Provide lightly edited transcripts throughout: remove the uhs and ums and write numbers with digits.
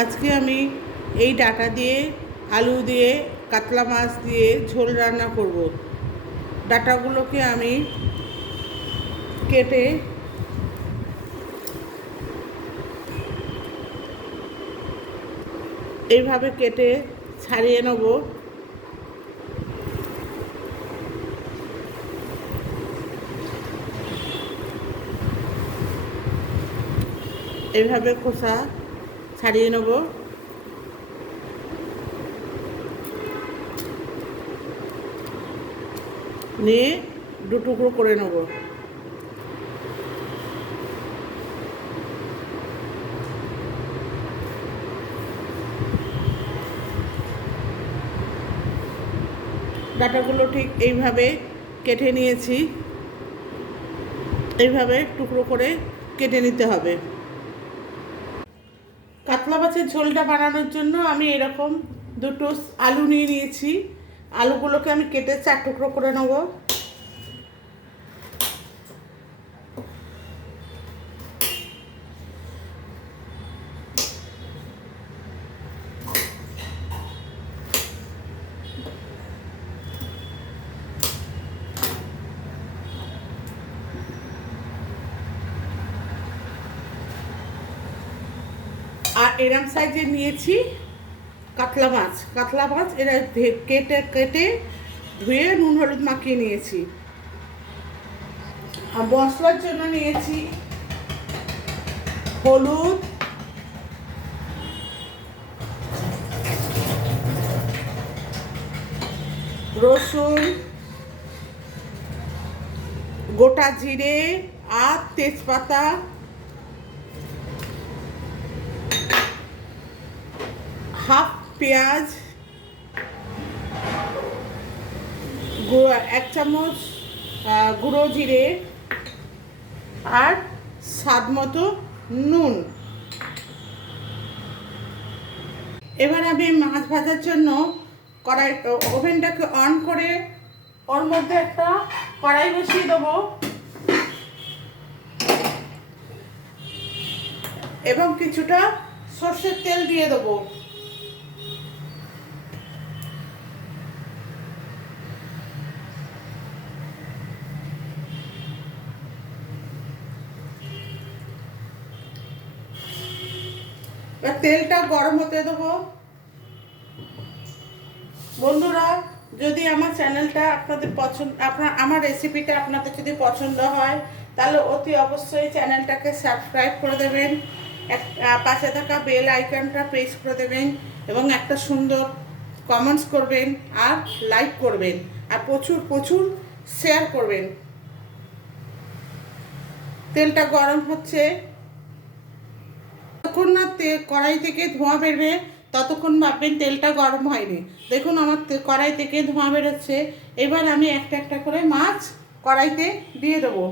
আজকে আমি এই ডাঁটা দিয়ে আলু দিয়ে কাতলা মাছ দিয়ে ঝোল রান্না করব। ডাঁটাগুলোকে আমি কেটে এইভাবে কেটে ছাড়িয়ে নেব। এইভাবে খোসা ছাড়িয়ে নেব। নিয়ে দু টুকরো করে নেব। ডাঁটাগুলো ঠিক এইভাবে কেটে নিয়েছি। এইভাবে টুকরো করে কেটে নিতে হবে। কাতলা মাছের ঝোলটা বানানোর জন্য আমি এরকম দুটো আলু নিয়ে নিয়েছি। আলুগুলোকে আমি কেটে 4 টুকরো করে নেব। আর এরম সাইজের নিয়েছি কাতলা মাছ এরা কেটে কেটে ধুয়ে নুন হলুদ মাখিয়ে নিয়েছি। আর মশলার জন্য নিয়েছি হলুদ, রসুন, গোটা জিরে আর তেজপাতা, হাফ পেঁয়াজ, 1 চামচ গুঁড়ো জিরে আর স্বাদ মতো নুন। এবার আমি মাছ ভাজার জন্য ওভেনটাকে অন করে ওর মধ্যে একটা কড়াই বসিয়ে দেবো এবং কিছুটা সর্ষের তেল দিয়ে দেবো। তেলটা গরম হতে দেবো। বন্ধুরা, যদি আমার চ্যানেলটা আপনাদের আমার রেসিপিটা আপনাদের যদি পছন্দ হয় তাহলে অতি অবশ্যই চ্যানেলটাকে সাবস্ক্রাইব করে দেবেন, পাশে থাকা বেল আইকনটা প্রেস করে দেবেন এবং একটা সুন্দর কমেন্টস করবেন আর লাইক করবেন আর প্রচুর প্রচুর শেয়ার করবেন। তেলটা গরম হচ্ছে, যতক্ষণ না কড়াই থেকে ধোঁয়া বেরবে ততক্ষণ ভাববেন তেলটা গরম হয়নি। দেখুন আমার কড়াই থেকে ধোঁয়া বেরোচ্ছে। এবার আমি একটা একটা করে মাছ কড়াইতে দিয়ে দেবো।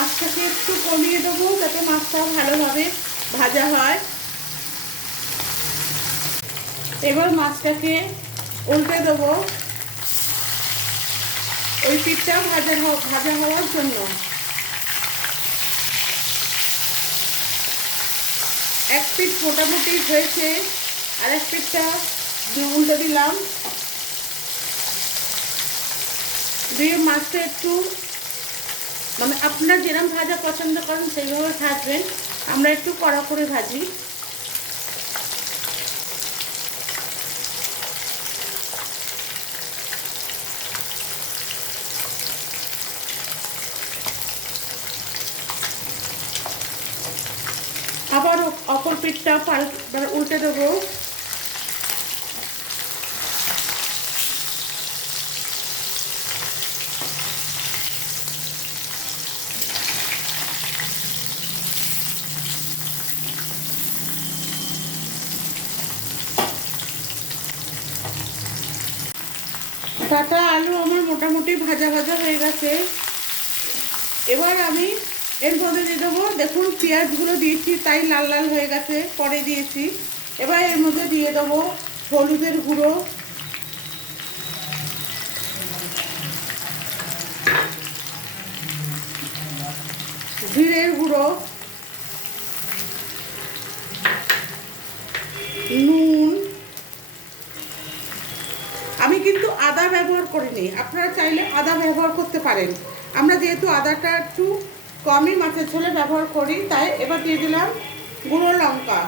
আঁচটাকে একটু কমিয়ে দেবো যাতে মাছটা ভালোভাবে ভাজা হয়। এবার মাছটাকে উল্টে দেবো ওই পিঠটা ভাজা হওয়ার জন্য। এক পিঠ মোটামুটি হয়েছে, আর এক পিঠটা উল্টে দিলাম। দিয়ে মাছটা একটু আপনারা যেরকম ভাজা পছন্দ করেন সেইভাবে ভাজবেন। আমরা একটু কড়া করে ভাজি। আবার অপর পিঠটা উল্টে দেবো। কাঁচা আলু আমার মোটামুটি ভাজা ভাজা হয়ে গেছে। এবার আমি এর মধ্যে দিয়ে দেবো দেখুন পেঁয়াজগুলো দিয়েছি তাই লাল লাল হয়ে গেছে, পরে দিয়েছি। এবার এর মধ্যে দিয়ে দেবো হলুদের গুঁড়ো, জিরের গুঁড়ো, নুন। আমি কিন্তু আদা ব্যবহার করিনি, আপনারা চাইলে আদা ব্যবহার করতে পারেন। আমরা যেহেতু আদাটা একটু কমই মাছের ঝোলে ব্যবহার করি, তাই এবার দিয়ে দিলাম গুঁড়ো লঙ্কা।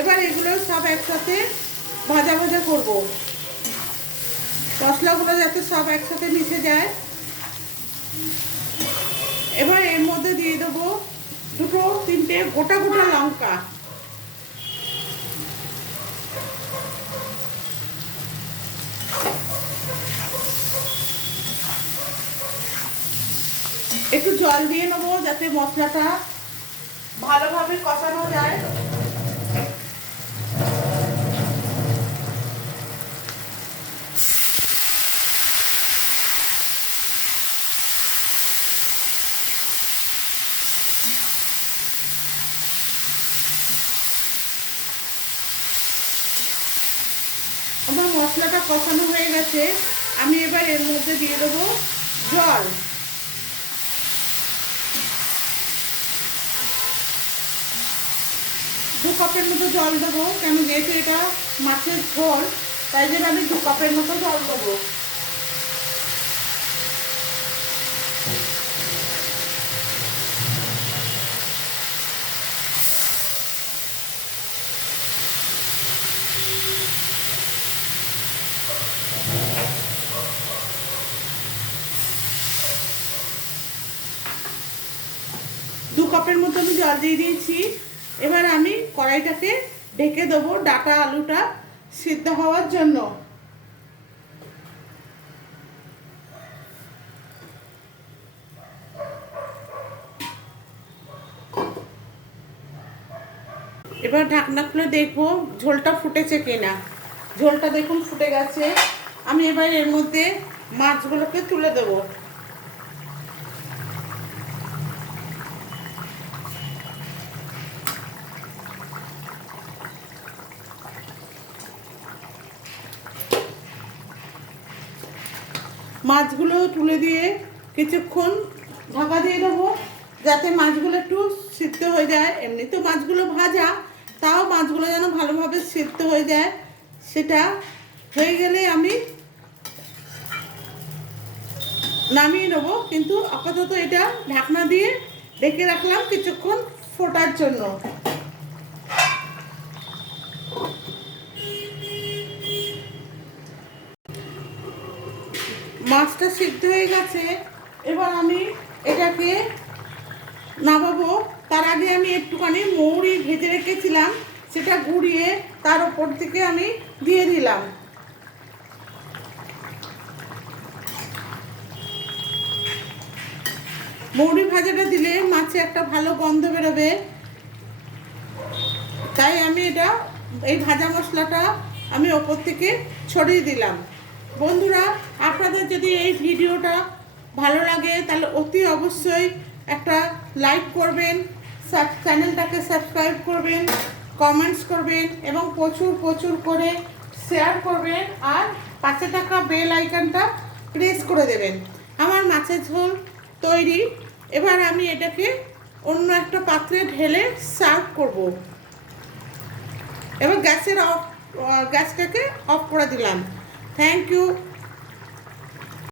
এবার এগুলো সব একসাথে ভাজা ভাজা করব, মশলাগুলো যাতে সব একসাথে মিশে যায়। এবার এর মধ্যে দিয়ে দেবো 2-3টে গোটা গোটা লঙ্কা। একটু জল দিয়ে নেবো যাতে মশলাটা ভালোভাবে কষানো যায়। আমার মশলাটা কষানো হয়ে গেছে, আমি এবার এর মধ্যে দিয়ে দেবো জল। দু কাপের মতো জল দেবো, কেন যেহেতু এটা মাছের ঝোল, তাই জন্য আমি 2 কাপের মতো জল দেবো। দু কাপের মতো আমি জল দিয়ে দিয়েছি। এবার আমি কড়াইটাকে ঢেকে দেবো ডাটা আলুটা সিদ্ধ হওয়ার জন্য। এবার ঢাকনা খুলে দেখবো ঝোলটা ফুটেছে কিনা। ঝোলটা দেখুন ফুটে গেছে। আমি এবার এর মধ্যে মাছগুলোকে তুলে দেবো। মাছগুলো তুলে দিয়ে কিছুক্ষণ ঢাকা দিয়ে দেবো যাতে মাছগুলো একটু সিদ্ধ হয়ে যায়। এমনি তো মাছগুলো ভাজা, তাও মাছগুলো যেন ভালোভাবে সিদ্ধ হয়ে যায়। সেটা হয়ে গেলে আমি নামিয়ে নেবো, কিন্তু আপাতত এটা ঢাকনা দিয়ে ঢেকে রাখলাম কিছুক্ষণ ফোটার জন্য। মাছটা সিদ্ধ হয়ে গেছে, এবার আমি এটাকে নামাবো। তার আগে আমি একটুখানি মৌরি ভেজে রেখেছিলাম, সেটা গুঁড়িয়ে তার উপর থেকে আমি দিয়ে দিলাম। মৌরি ভাজাটা দিলে মাছে একটা ভালো গন্ধ বেরোবে, তাই আমি এই ভাজা মশলাটা আমি ওপর থেকে ছড়িয়ে দিলাম। বন্ধুরা, আপনাদের যদি এই ভিডিওটা ভালো লাগে তাহলে অতি অবশ্যই একটা লাইক করবেন, চ্যানেলটাকে সাবস্ক্রাইব করবেন, কমেন্টস করবেন এবং প্রচুর প্রচুর করে শেয়ার করবেন, আর পাশে থাকা বেল আইকনটা প্রেস করে দেবেন। আমার মাছের ঝোল তৈরি। এবার আমি এটাকে অন্য একটা পাত্রে ঢেলে সার্ভ করব। এবার গ্যাসটাকে অফ করে দিলাম। Thank you.